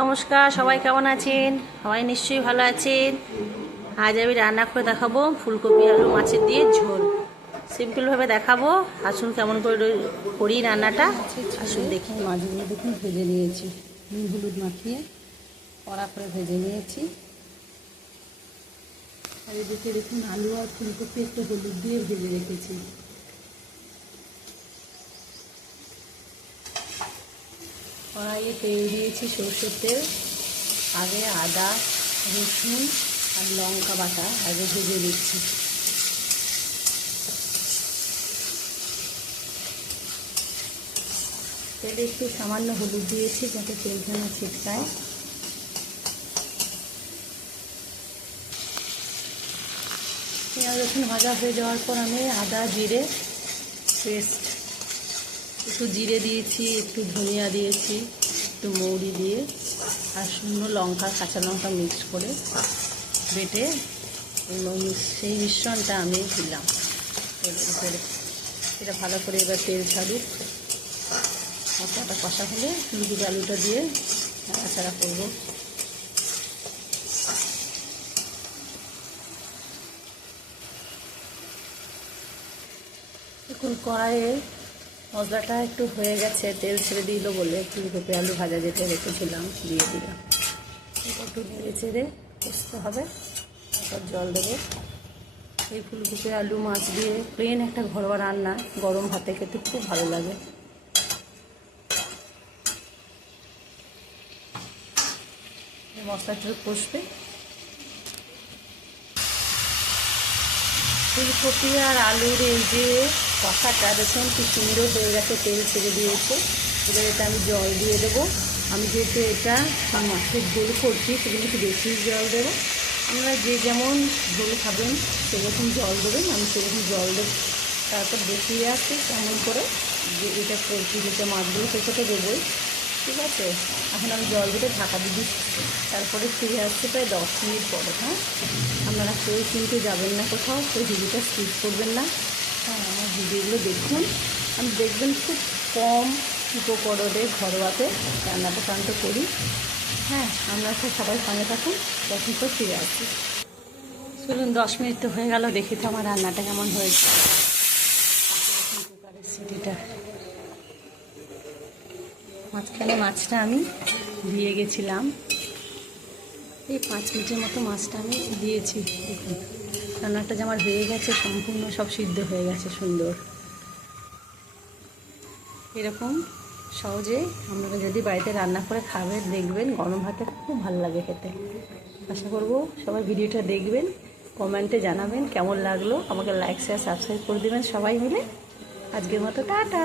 নমস্কার, সবাই কেমন আছেন? সবাই নিশ্চয়ই ভালো আছেন। আজ আমি রান্না করে দেখাবো ফুলকপি আলু মাছের দিয়ে ঝোল। সিম্পলভাবে দেখাবো, আসুন কেমন করে করি রান্নাটা। আসুন দেখি। মাছগুলো দেখুন ভেজে নিয়েছি, নুন হলুদ মাখিয়ে কড়া করে ভেজে নিয়েছি। আর এদিকে দেখুন আলু আর ফুলকপি একটু হলুদ দিয়ে ভেজে রেখেছি। কড়াইয়ে তেল দিয়েছি, সরষের তেল। আগে আদা রসুন আর লঙ্কা বাটা আগে ভেজে দিচ্ছি। তেলে একটু সামান্য হলুদ দিয়েছি যাতে তেলটা না ছিটকায়। পেঁয়াজ রসুন ভাজা হয়ে যাওয়ার পর আমি আদা জিরে পেস্ট, একটু জিরে দিয়েছি, একটু ধনিয়া দিয়েছি, একটু মৌরি দিয়ে আর শুকনো লঙ্কা কাঁচা লঙ্কা মিক্স করে বেটে সেই মিশ্রণটা আমি দিলাম তেলের উপরে। এটা ভালো করে এবার তেল ছাড়ুক। মশলাটা কষা হলে ফুলকপি আলুটা দিয়ে নাড়াচাড়া করবো। এখন কড়াইয়ে মশলাটা একটু হয়ে গেছে, তেল ছেড়ে দিল বলে ফুলকপি আলু ভাজা যেতে রেখেছিলাম দিয়ে দিলাম। এটা একটু নেড়ে চেড়ে কষতে হবে, তারপর জল দেবো। এই ফুলকপি আলু মাছ দিয়ে প্লেন একটা ঘরোয়া রান্না, গরম ভাতে খেতে খুব ভালো লাগে। মশলাটা কষবে। ফুলকপি আর আলুর এই যে কষাটা দেখুন কি সুন্দর হয়ে গেছে, তেল ছেড়ে দিয়েছে। এবার এটা আমি জল দিয়ে দেবো। আমি যেহেতু এটা মাছের ঝোল করছি সেগুলো একটু বেশি জল দেবো। আপনারা যে যেমন ঝোল খাবেন সেরকম জল দেবেন, আমি সেরকম জল দেবো। তারপর দেখিয়ে আসছি কেমন করে যে এটা করছি, যেটা মাছগুলো সেটা তো দেবোই, ঠিক আছে। এখন আমি জল দিয়ে ঢাকা দিয়ে দিচ্ছি, তারপরে ফিরে আসছে প্রায় 10 মিনিট পরে। হ্যাঁ, আপনারা কেউ কিন্তু যাবেন না কোথাও, কেউ ভিডিওটা স্কিপ করবেন না। হ্যাঁ, আমার ভিডিওগুলো দেখুন, আমি দেখবেন খুব কম উপকরণে ঘরোয়াতে রান্নাটা টানতে করি। হ্যাঁ, আপনারা সবাই সঙ্গে থাকুন, তখন তো ফিরে আসছি। চলুন, 10 মিনিট তো হয়ে গেল, দেখি তো আমার রান্নাটা কেমন হয়েছে। কুকারের সিটিটা মাঝখানে মাছটা আমি দিয়ে গেছিলাম, এই 5 মিনিটের মতো মাছটা আমি দিয়েছি। দেখুন রান্নাটা যে আমার হয়ে গেছে, সম্পূর্ণ সব সিদ্ধ হয়ে গেছে সুন্দর। এরকম সহজে আপনারা যদি বাড়িতে রান্না করে খাবেন, দেখবেন গরম ভাতে খুব ভালো লাগে খেতে। আশা করব সবাই ভিডিওটা দেখবেন, কমেন্টে জানাবেন কেমন লাগলো, আমাকে লাইক শেয়ার সাবস্ক্রাইব করে দেবেন সবাই মিলে। আজকের মতো টাটা।